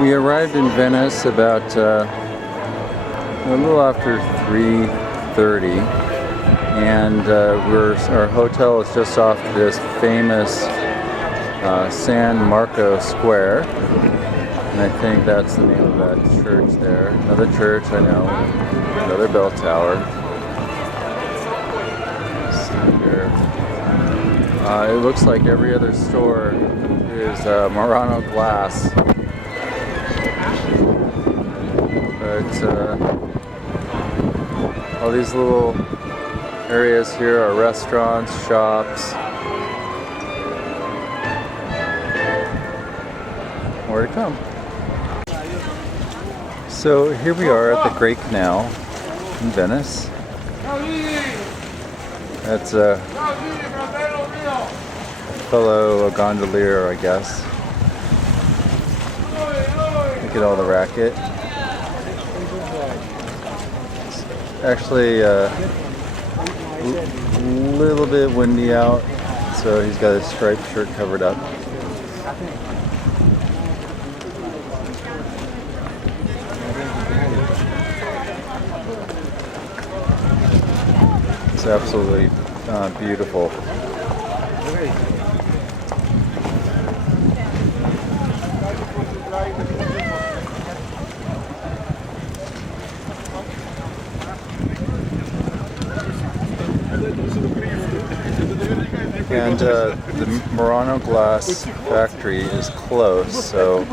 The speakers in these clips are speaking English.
We arrived in Venice about a little after 3:30, and our hotel is just off this famous San Marco Square, and I think that's the name of that church there. Another church, I know, another bell tower. It looks like every other store is Murano glass. But all these little areas here are restaurants, shops. More to come. So here we are at the Great Canal in Venice. That's a fellow gondolier, I guess. Look at all the racket. Actually a little bit windy out, so he's got his striped shirt covered up. It's absolutely beautiful. And the Murano glass factory is close, so you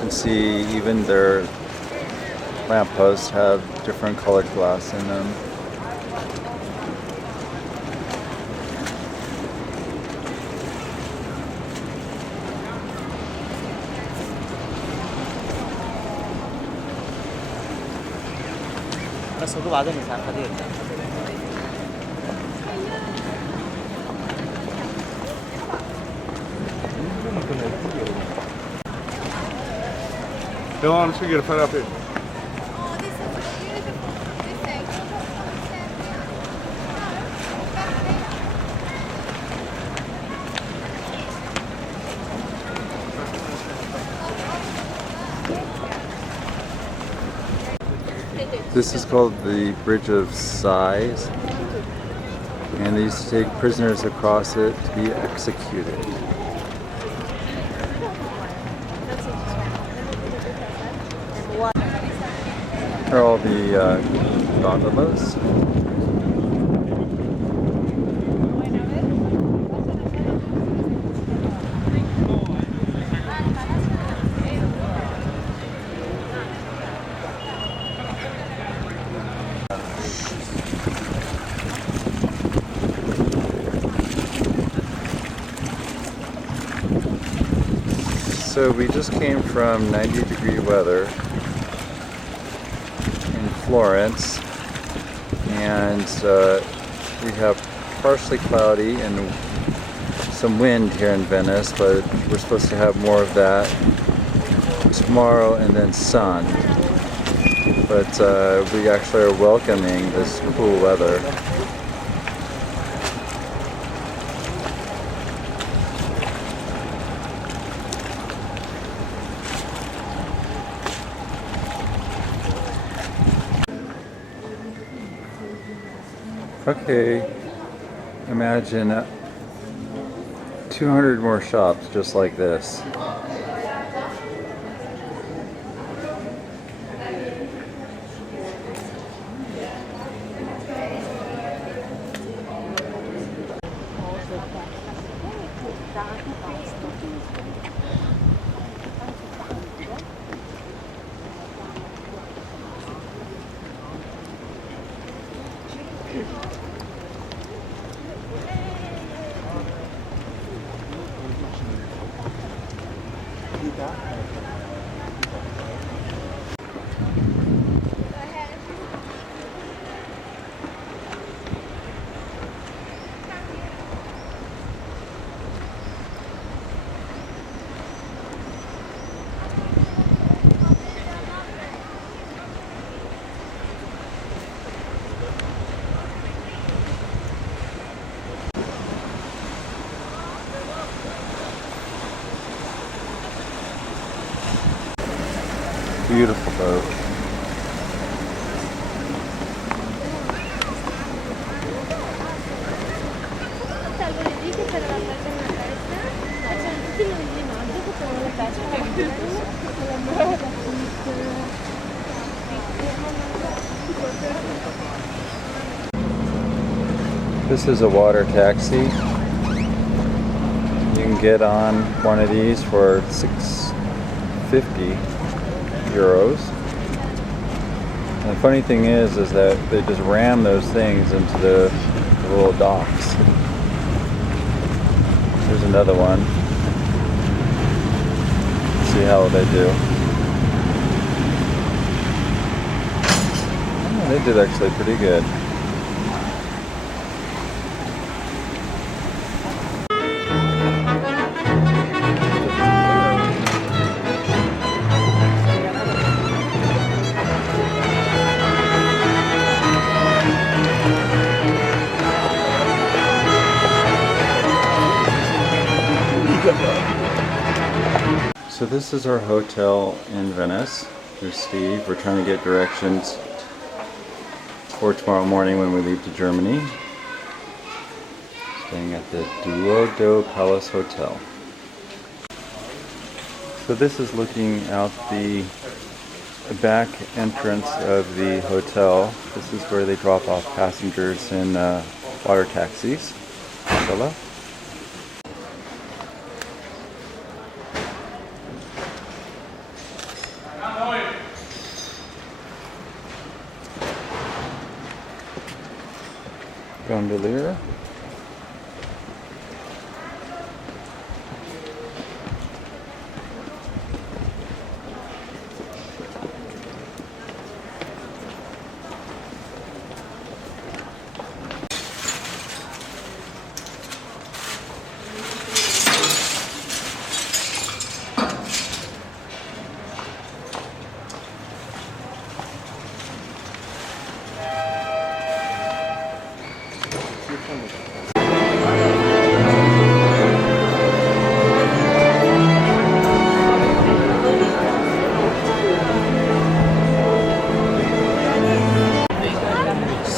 can see even their lampposts have different colored glass in them. Devam çıkıyor tarafı. This is called the Bridge of Sighs, and they used to take prisoners across it to be executed. Here are all the gondolas. So we just came from 90-degree weather in Florence, and we have partially cloudy and some wind here in Venice, but we're supposed to have more of that tomorrow and then sun. But we actually are welcoming this cool weather. Okay, imagine 200 more shops just like this. Beautiful boat. This is a water taxi. You can get on one of these for 650 euros. And the funny thing is that they just ram those things into the little docks. Here's another one. Let's see how they do. Oh, they did actually pretty good. So this is our hotel in Venice. Here's Steve. We're trying to get directions for tomorrow morning when we leave to Germany. Staying at the Duodo Palace Hotel. So this is looking out the back entrance of the hotel. This is where they drop off passengers in water taxis. Hello. Gondolier.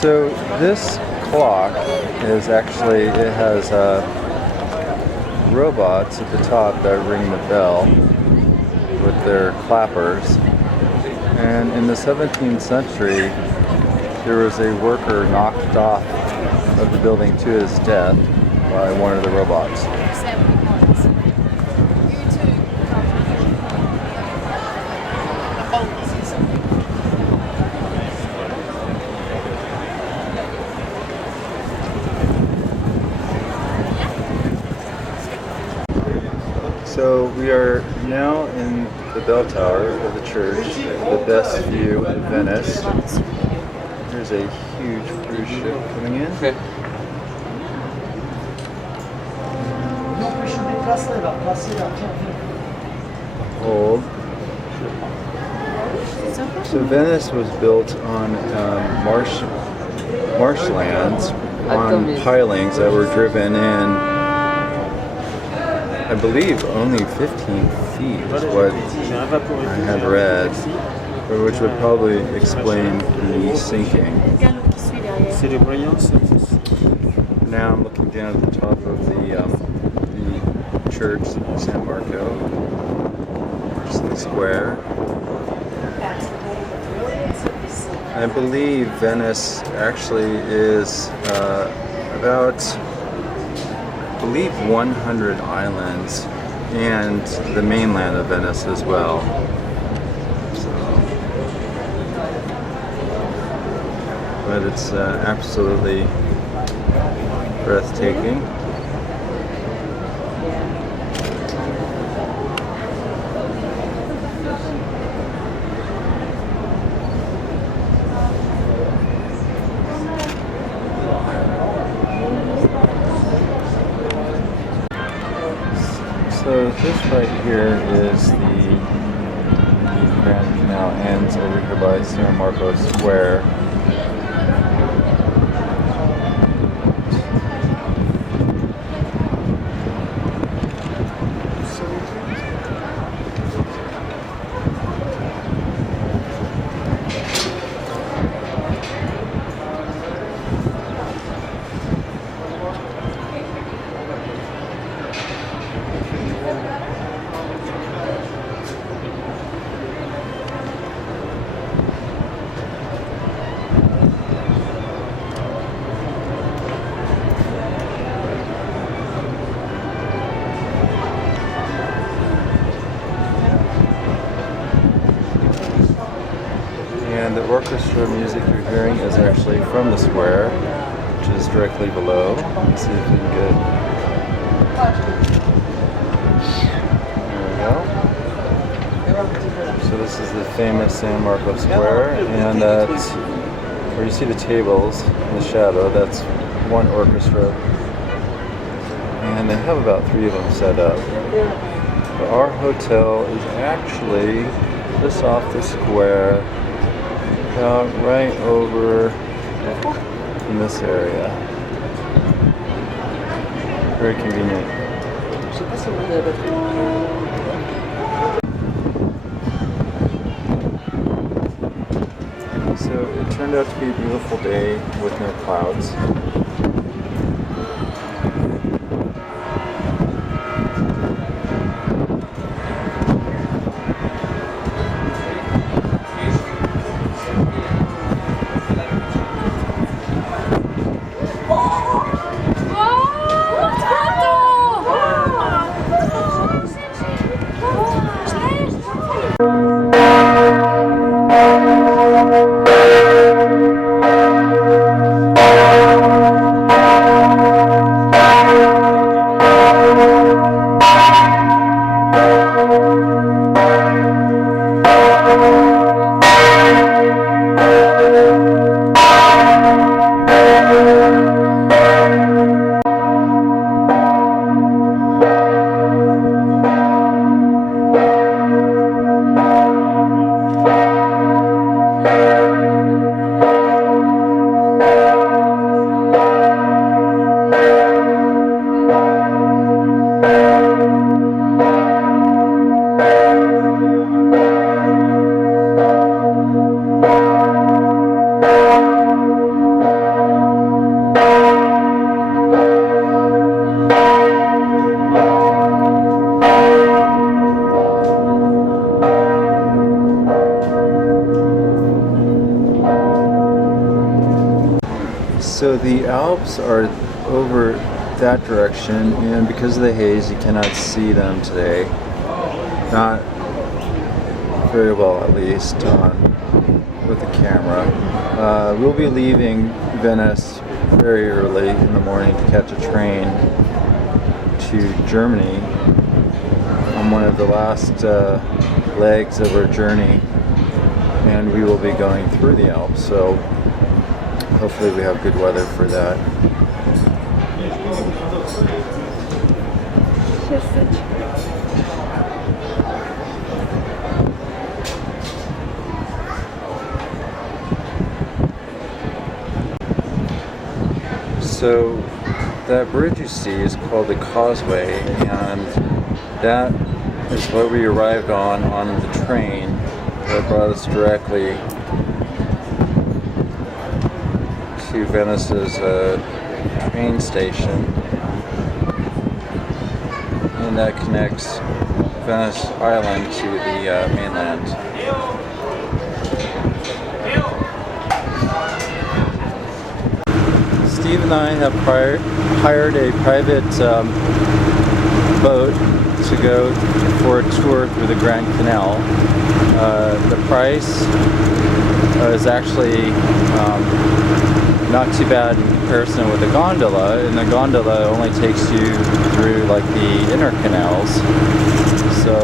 So this clock is actually, it has robots at the top that ring the bell with their clappers. And in the 17th century, there was a worker knocked off of the building to his death by one of the robots. So we are now in the bell tower of the church, the best view in Venice. There's a huge cruise ship coming in. Okay. Old. So Venice was built on marshlands, on pilings that were driven in, I believe, only 15 feet is what I had read, which would probably explain the sinking. Now I'm looking down at the top of the church, San Marco, just in the square. I believe Venice actually is about 100 islands, and the mainland of Venice as well. But it's absolutely breathtaking. So this right here is the Grand Canal ends over here by San Marco Square. orchestra music you're hearing is actually from the square, which is directly below. Let's see if we can get. There we go. So this is the famous San Marco Square, and that's where you see the tables in the shadow. That's one orchestra, and they have about 3 of them set up. But our hotel is actually just off the square, about right over in this area. Very convenient. So it turned out to be a beautiful day with no clouds. So the Alps are over that direction, and because of the haze, you cannot see them today. Not very well, at least, with the camera. We'll be leaving Venice very early in the morning to catch a train to Germany on one of the last legs of our journey, and we will be going through the Alps. So hopefully we have good weather for that. So that bridge you see is called the Causeway, and that is what we arrived on the train that brought us directly to Venice's train station, and that connects Venice Island to the mainland. Steve and I have hired a private boat to go for a tour through the Grand Canal. The price is actually not too bad in comparison with the gondola, and the gondola only takes you through like the inner canals. So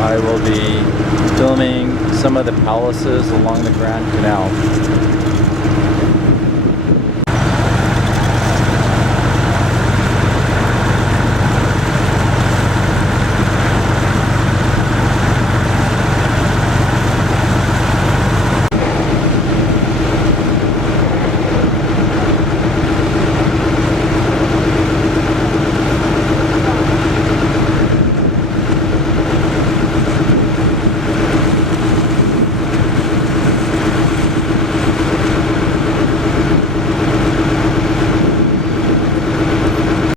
I will be filming some of the palaces along the Grand Canal.